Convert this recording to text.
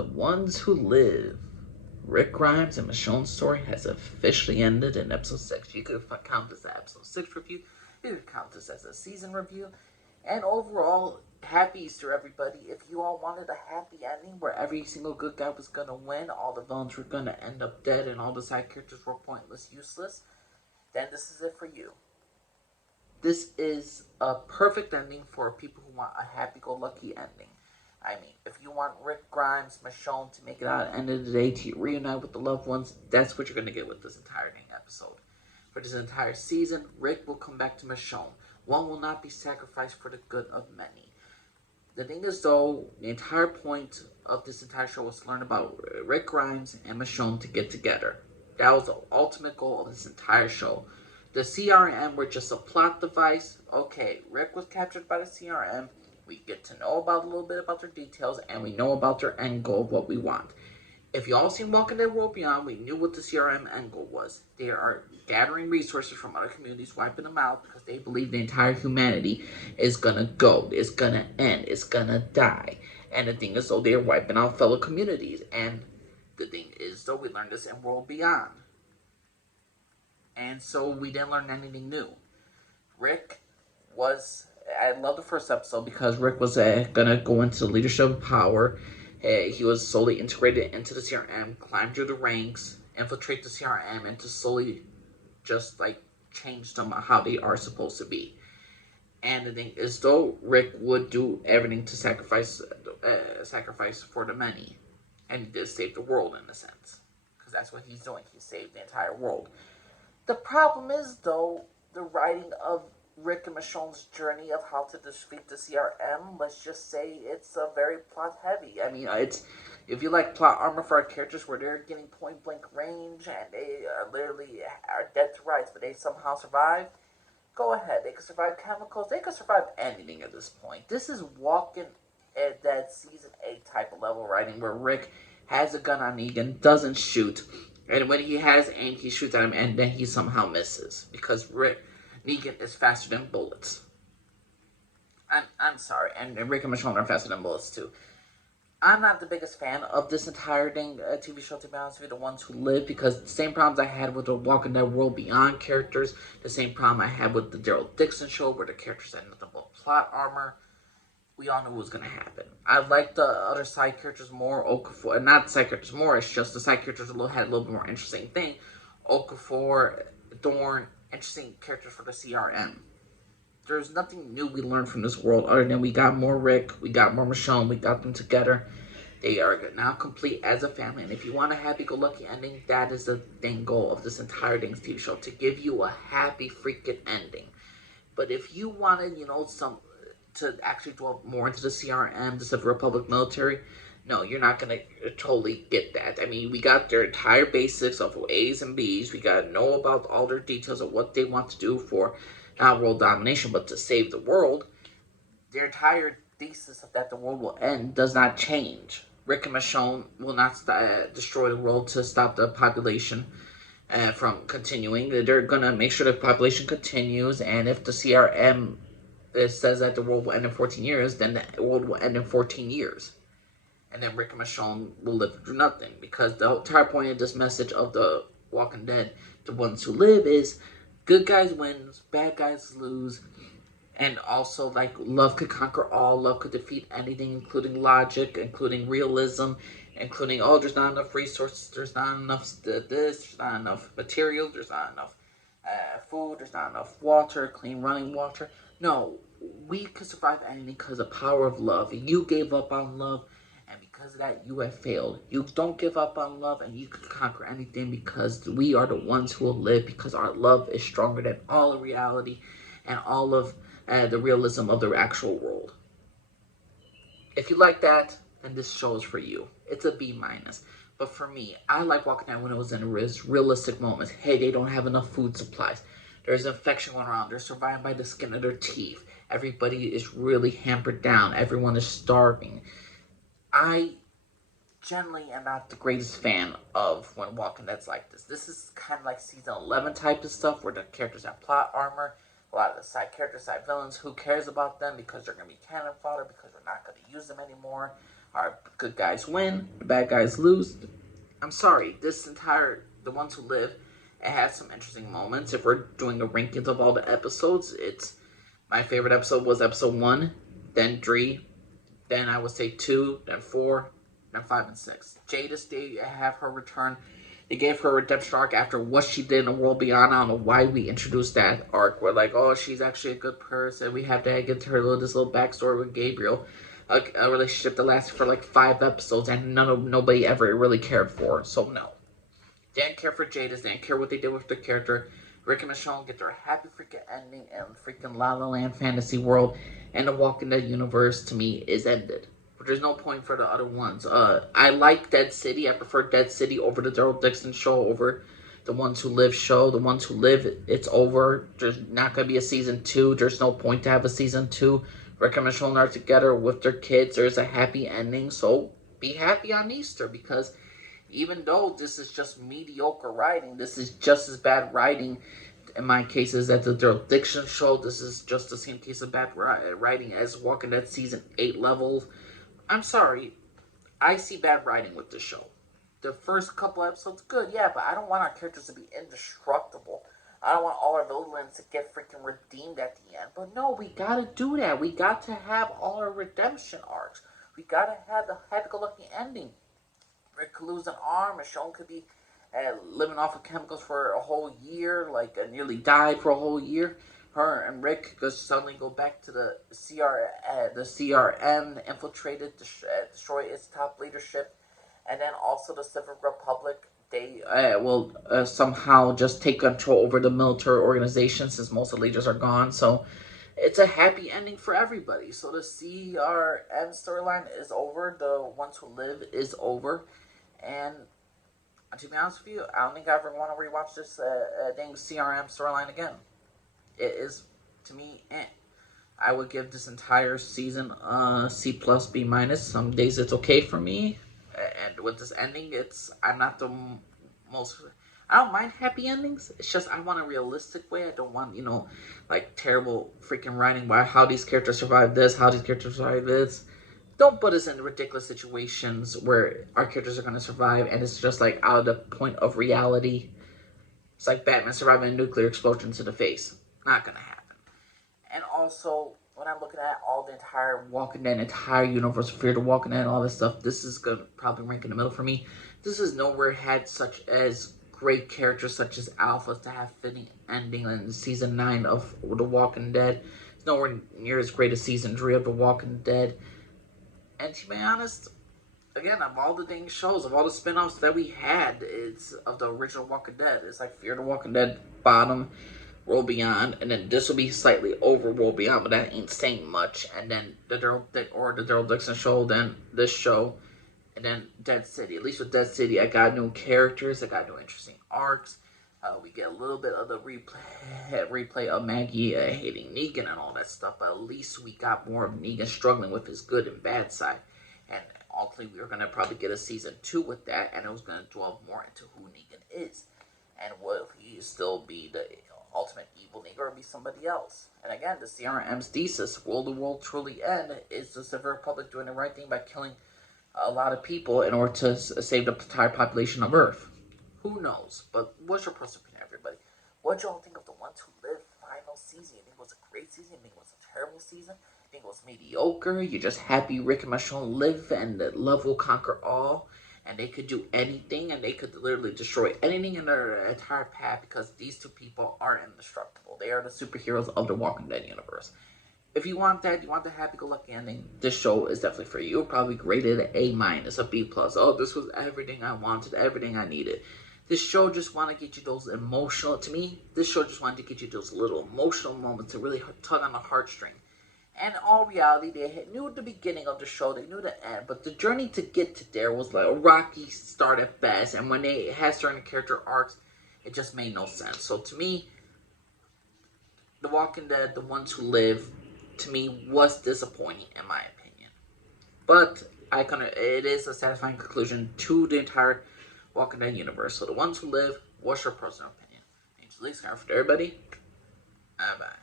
The Ones Who Live. Rick Grimes and Michonne's story has officially ended in episode 6. You could count this as an episode 6 review. You could count this as a season review. And overall, happy Easter, everybody. If you all wanted a happy ending where every single good guy was going to win, all the villains were going to end up dead, and all the side characters were pointless, useless, then this is it for you. This is a perfect ending for people who want a happy-go-lucky ending. I mean, if you want Rick Grimes, Michonne to make it out at the end of the day, to reunite with the loved ones, that's what you're going to get with this entire episode. For this entire season, Rick will come back to Michonne. One will not be sacrificed for the good of many. The thing is, though, the entire point of this entire show was to learn about Rick Grimes and Michonne to get together. That was the ultimate goal of this entire show. The CRM were just a plot device. Okay, Rick was captured by the CRM. We get to know about a little bit about their details, and we know about their end goal of what we want. If you all seen Walking Dead World Beyond, we knew what the CRM end goal was. They are gathering resources from other communities, wiping them out, because they believe the entire humanity is gonna go. It's gonna end. It's gonna die. And the thing is, though, they're wiping out fellow communities. And the thing is, though, we learned this in World Beyond. And so we didn't learn anything new. Rick was... I love the first episode because Rick was gonna go into the leadership power. He was slowly integrated into the CRM, climb through the ranks, infiltrate the CRM, and to slowly just like change them how they are supposed to be. And the thing is, though, Rick would do everything to sacrifice for the many, and he did save the world in a sense, because that's what he's doing. He saved the entire world. The problem is, though, the writing of Rick and Michonne's journey of how to defeat the CRM, let's just say it's a very plot heavy. I mean, it's if you like plot armor for our characters where they're getting point blank range and they literally are dead to rights, but they somehow survive, go ahead. They could survive chemicals. They could survive anything at this point. This is Walking Dead season 8 type of level writing where Rick has a gun on Negan, doesn't shoot, and when he has aim, he shoots at him, and then he somehow misses because Negan is faster than bullets. I'm sorry, and Rick and Michonne are faster than bullets too. I'm not the biggest fan of this entire TV show, to be honest with you, The Ones Who Live, because the same problems I had with the Walking Dead World Beyond characters, the same problem I had with the Daryl Dixon show, where the characters had nothing but plot armor. We all knew what was going to happen. I like the other side characters more. Okafor, not side characters more, it's just the side characters had a little bit more interesting thing. Okafor, Dorn, interesting characters for the CRM. There's nothing new we learned from this world other than we got more Rick, we got more Michonne, we got them together. They are now complete as a family. And if you want a happy-go-lucky ending, that is the main goal of this entire TV show, to give you a happy freaking ending. But if you wanted, to actually dwell more into the CRM, the Civil Republic military, no, you're not going to totally get that. I mean, we got their entire basics of A's and B's. We got to know about all their details of what they want to do for not world domination, but to save the world. Their entire thesis of that the world will end does not change. Rick and Michonne will not destroy the world to stop the population from continuing. They're going to make sure the population continues, and if the CRM says that the world will end in 14 years, then the world will end in 14 years. And then Rick and Michonne will live through nothing, because the entire point of this message of the Walking Dead, The Ones Who Live, is good guys win, bad guys lose, and also, like, love could conquer all, love could defeat anything, including logic, including realism, including, there's not enough resources, there's not enough this, there's not enough materials, there's not enough food, there's not enough water, clean running water. No, we could survive anything because of the power of love. You gave up on love, and because of that, you have failed. You don't give up on love, and you can conquer anything, because we are the ones who will live, because our love is stronger than all of reality and all of the realism of the actual world. If you like that, then this show is for you. It's a B-. But for me, I like Walking Dead when it was in realistic moments. Hey, they don't have enough food supplies. There's infection going around. They're surviving by the skin of their teeth. Everybody is really hampered down. Everyone is starving. I generally am not the greatest fan of when Walking Dead's like this. This is kind of like season 11 type of stuff, where the characters have plot armor. A lot of the side characters, side villains, who cares about them, because they're going to be cannon fodder, because we're not going to use them anymore. Our good guys win, the bad guys lose. I'm sorry, The Ones Who Live, it has some interesting moments. If we're doing a rankings of all the episodes, my favorite episode was episode 1, then 3, then I would say 2, then 4, then 5 and 6. Jadis, they have her return. They gave her a redemption arc after what she did in the World Beyond. I don't know why we introduced that arc. We're like, oh, she's actually a good person. We have to get to her this little backstory with Gabriel. A relationship that lasted for like 5 episodes and nobody ever really cared for. So no. Didn't care for Jadis. Didn't care what they did with their character. Rick and Michonne get their happy freaking ending and freaking La La Land fantasy world, and the Walking Dead universe to me is ended. But there's no point for the other ones. I like Dead City. I prefer Dead City over the Daryl Dixon show, over the Ones Who Live show. The Ones Who Live, it's over. There's not going to be a season 2. There's no point to have a season 2. Rick and Michonne are together with their kids. There's a happy ending. So be happy on Easter, because even though this is just mediocre writing, this is just as bad writing in my case as at the Daryl Dixon show. This is just the same case of bad writing as Walking Dead season 8 levels. I'm sorry, I see bad writing with this show. The first couple episodes, good, yeah, but I don't want our characters to be indestructible. I don't want all our villains to get freaking redeemed at the end. But no, we gotta do that. We got to have all our redemption arcs. We gotta have the happy-go-lucky ending. Rick could lose an arm. Michonne could be living off of chemicals for a whole year, like nearly died for a whole year. Her and Rick could suddenly go back to the CRM, infiltrated, destroy its top leadership, and then also the Civic Republic. They will somehow just take control over the military organization since most of the leaders are gone. So it's a happy ending for everybody. So the CRM storyline is over. The Ones Who Live is over. And to be honest with you, I don't think I ever want to rewatch this dang CRM storyline again. It is, to me, I would give this entire season C plus B minus. Some days it's okay for me, and with this ending, I'm not the most. I don't mind happy endings. It's just I want a realistic way. I don't want like terrible freaking writing. Why how these characters survive this, how these characters survive this. Don't put us in ridiculous situations where our characters are going to survive and it's just like out of the point of reality. It's like Batman surviving a nuclear explosion to the face. Not going to happen. And also, when I'm looking at all the entire Walking Dead, entire universe, Fear the Walking Dead, and all this stuff, this is going to probably rank in the middle for me. This has nowhere had such as great characters such as Alpha to have fitting ending in season 9 of The Walking Dead. It's nowhere near as great as season 3 of The Walking Dead. And to be honest, again, of all the dang shows, of all the spin-offs that we had, it's of the original Walking Dead. It's like Fear the Walking Dead, bottom, World Beyond, and then this will be slightly over World Beyond, but that ain't saying much. And then the Daryl Dixon show, then this show, and then Dead City. At least with Dead City, I got new characters, I got new interesting arcs. We get a little bit of the replay of Maggie hating Negan and all that stuff, but at least we got more of Negan struggling with his good and bad side. And ultimately, we were going to probably get a season 2 with that, and it was going to dwell more into who Negan is. And will he still be the ultimate evil Negan or be somebody else? And again, the CRM's thesis, will the world truly end? Is the Civic Republic doing the right thing by killing a lot of people in order to save the entire population of Earth? Who knows? But what's your personal opinion, everybody? What y'all think of The Ones Who Live final season? You think it was a great season? You think it was a terrible season? You think it was mediocre? You're just happy Rick and Michonne live and that love will conquer all? And they could do anything and they could literally destroy anything in their entire path because these two people are indestructible. They are the superheroes of the Walking Dead universe. If you want that, you want the happy-go-lucky ending, this show is definitely for you. You'll probably grade it an A minus, a B plus. Oh, this was everything I wanted, everything I needed. This show just wanted to get you those emotional, to me, this show just wanted to get you those little emotional moments to really tug on the heartstring. And in all reality, they knew at the beginning of the show, they knew the end, but the journey to get to there was like a rocky start at best, and when they had certain character arcs, it just made no sense. So to me, The Walking Dead, The Ones Who Live, to me, was disappointing in my opinion. But it is a satisfying conclusion to the entire Walking Dead universe. So The Ones Who Live, what's your personal opinion? Thanks for listening for everybody. Bye bye.